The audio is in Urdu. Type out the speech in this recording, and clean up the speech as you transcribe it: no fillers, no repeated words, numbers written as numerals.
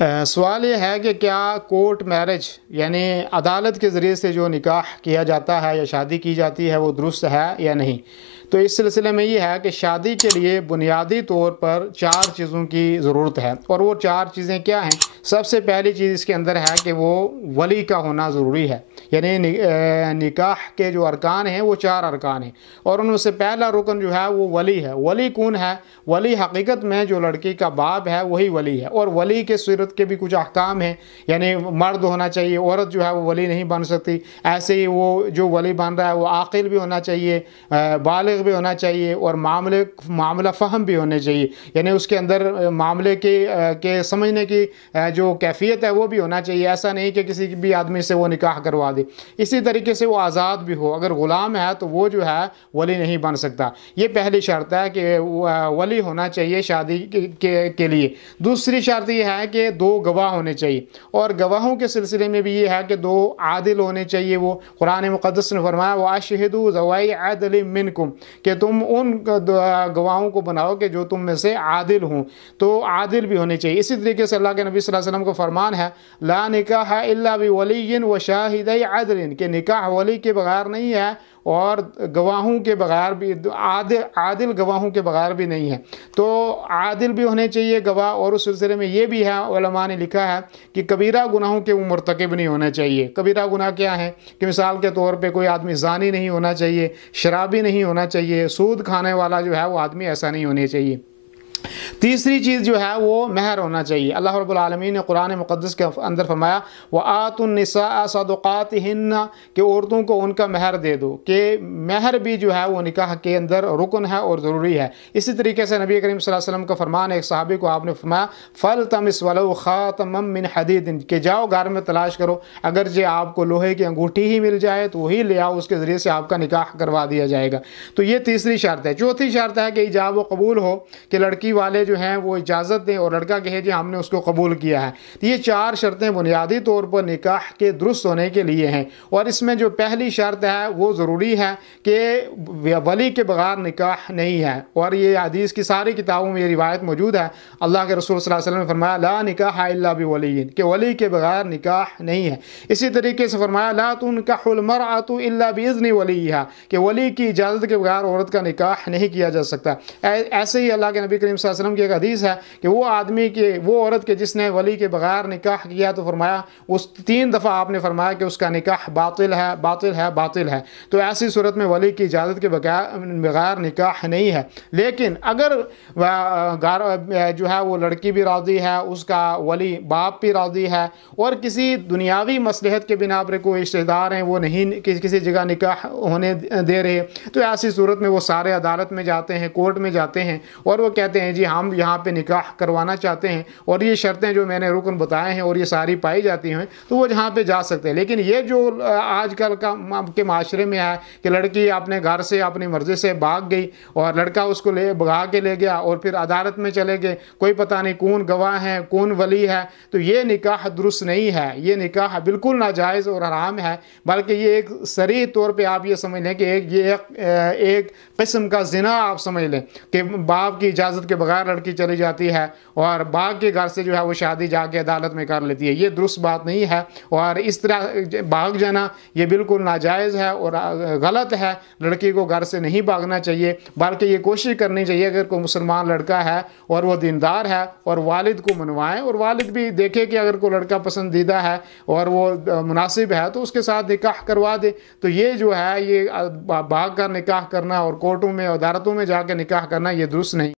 سوال یہ ہے کہ کیا کورٹ میرج یعنی عدالت کے ذریعے سے جو نکاح کیا جاتا ہے یا شادی کی جاتی ہے وہ درست ہے یا نہیں؟ تو اس سلسلے میں یہ ہے کہ شادی کے لیے بنیادی طور پر 4 چیزوں کی ضرورت ہے، اور وہ 4 چیزیں کیا ہیں؟ سب سے پہلی چیز اس کے اندر ہے کہ وہ ولی کا ہونا ضروری ہے، یعنی نکاح کے جو ارکان ہیں وہ 4 ارکان ہیں، اور ان میں سے پہلا رکن جو ہے وہ ولی ہے۔ ولی کون ہے؟ ولی حقیقت میں جو لڑکی کا باپ ہے وہی ولی ہے، اور ولی کے صورت کے بھی کچھ احکام ہیں، یعنی مرد ہونا چاہیے، عورت جو ہے وہ ولی نہیں بن سکتی۔ ایسے ہی وہ جو ولی بن رہا ہے وہ عاقل بھی ہونا چاہیے، بالغ بھی ہونا چاہیے، اور معاملہ فہم بھی ہونے چاہیے، یعنی اس کے اندر معاملے کے سمجھنے کی جو کیفیت ہے وہ بھی ہونا چاہیے۔ ایسا نہیں کہ کسی بھی آدمی سے وہ نکاح کروا دے۔ اسی طریقے سے وہ آزاد بھی ہو، اگر غلام ہے تو وہ جو ہے ولی نہیں بن سکتا۔ یہ پہلی شرط ہے کہ ولی ہونا چاہیے شادی کے لیے۔ دوسری شرط یہ ہے کہ 2 گواہ ہونے چاہیے، اور گواہوں کے سلسلے میں بھی یہ ہے کہ 2 عادل ہونے چاہیے۔ وہ قرآن مقدس نے فرمایا وَأَشْهِدُوا ذَوَيْ عَدْلٍ مِّنْكُمْ، کہ تم ان گواہوں کو بناؤ کہ جو تم میں سے عادل ہوں، تو عادل بھی ہونے چاہیے۔ اسی طریقے سے اللہ کے نبی صلی اللہ علیہ وسلم کا فرمان ہے لا نکاح الا بولی وشاہدی عدل، کہ نکاح ولی کے بغیر نہیں ہے اور گواہوں کے بغیر بھی، عادل گواہوں کے بغیر بھی نہیں ہے۔ تو عادل بھی ہونے چاہیے گواہ، اور اس سلسلے میں یہ بھی ہے علماء نے لکھا ہے کہ کبیرہ گناہوں کے وہ مرتکب نہیں ہونا چاہیے۔ کبیرہ گناہ کیا ہے کہ مثال کے طور پہ کوئی آدمی زانی نہیں ہونا چاہیے، شرابی نہیں ہونا چاہیے، سود کھانے والا جو ہے وہ آدمی ایسا نہیں ہونا چاہیے۔ تیسری چیز جو ہے وہ مہر ہونا چاہیے۔ اللہ رب العالمین نے قرآن مقدس کے اندر فرمایا وَآتُوا النِّسَاءَ صَدُقَاتِهِنَّ، کہ عورتوں کو ان کا مہر دے دو، کہ مہر بھی جو ہے وہ نکاح کے اندر رکن ہے اور ضروری ہے۔ اسی طریقے سے نبی کریم صلی اللہ علیہ وسلم کا فرمان ہے، ایک صحابی کو آپ نے فرمایا فَلْتَمِسْ وَلَوْ خَاتَمًا مِّنْ حَدِيدٍ، کہ جاؤ گھر میں تلاش کرو، اگرچہ آپ کو لوہے کی انگوٹھی ہی مل جائے تو وہی لے آؤ، اس کے ذریعے سے آپ کا نکاح کروا دیا جائے گا۔ تو یہ تیسری شرط ہے۔ چوتھی شرط ہے کہ ایجاب و قبول ہو، کہ لڑکی والے جو ہیں وہ اجازت دیں اور لڑکا کہے جی ہم نے اس کو قبول کیا ہے۔ تو یہ 4 شرطیں بنیادی طور پر نکاح کے درست ہونے کے لیے ہیں، اور اس میں جو پہلی شرط ہے وہ ضروری ہے کہ ولی کے بغیر نکاح نہیں ہے، اور یہ حدیث کی ساری کتابوں میں یہ روایت موجود ہے۔ اللہ کے رسول صلی اللہ علیہ وسلم نے فرمایا لا نکاح الا بولی، کہ ولی کے بغیر نکاح نہیں ہے۔ اسی طریقے سے فرمایا لا تنکح المرأة الا باذن ولیھا، کہ ولی کی اجازت کے بغیر عورت کا نکاح نہیں کیا جا سکتا۔ ایسے ہی اللہ کے نبی کریم صلی اللہ علیہ وسلم کی ایک حدیث ہے کہ وہ آدمی کے، وہ عورت کے جس نے ولی کے بغیر نکاح کیا تو فرمایا اس 3 دفعہ آپ نے فرمایا کہ اس کا نکاح باطل ہے، باطل ہے، باطل ہے۔ تو ایسی صورت میں ولی کی اجازت کے بغیر نکاح نہیں ہے۔ لیکن اگر جو ہے وہ لڑکی بھی راضی ہے، اس کا ولی باپ بھی راضی ہے، اور کسی دنیاوی مصلحت کے بنا پر کوئی رشتہ دار ہیں وہ نہیں کسی جگہ نکاح ہونے دے رہے، تو ایسی صورت میں وہ سارے عدالت میں جاتے ہیں، کورٹ میں جاتے ہیں، اور وہ کہتے ہیں جی ہم یہاں پہ نکاح کروانا چاہتے ہیں، اور یہ شرطیں جو میں نے رکن بتائے ہیں اور یہ ساری پائی جاتی ہیں، تو وہ جہاں پہ جا سکتے ہیں۔ لیکن یہ جو آج کل کے معاشرے میں ہے کہ لڑکی اپنے گھر سے اپنی مرضی سے بھاگ گئی اور لڑکا اس کو بھگا کے لے گیا، اور پھر عدالت میں چلے گئے، کوئی پتہ نہیں کون گواہ ہے کون ولی ہے، تو یہ نکاح درست نہیں ہے۔ یہ نکاح بالکل ناجائز اور حرام ہے، بلکہ یہ ایک صریح طور پہ آپ یہ سمجھ لیں کہ ایک قسم کا زنا آپ سمجھ لیں، کہ باپ کی اجازت کے بغیر لڑکی چلی جاتی ہے اور باپ کے گھر سے جو ہے وہ شادی جا کے عدالت میں کر لیتی ہے۔ یہ درست بات نہیں ہے، اور اس طرح بھاگ جانا یہ بالکل ناجائز ہے اور غلط ہے۔ لڑکی کو گھر سے نہیں بھاگنا چاہیے، بلکہ یہ کوشش کرنی چاہیے اگر کوئی مسلمان لڑکا ہے اور وہ دیندار ہے اور والد کو منوائیں، اور والد بھی دیکھے کہ اگر کوئی لڑکا پسندیدہ ہے اور وہ مناسب ہے تو اس کے ساتھ نکاح کروا دے۔ تو یہ جو ہے یہ بھاگ کر نکاح کرنا اور کورٹوں میں عدالتوں میں جا کے نکاح کرنا یہ درست نہیں۔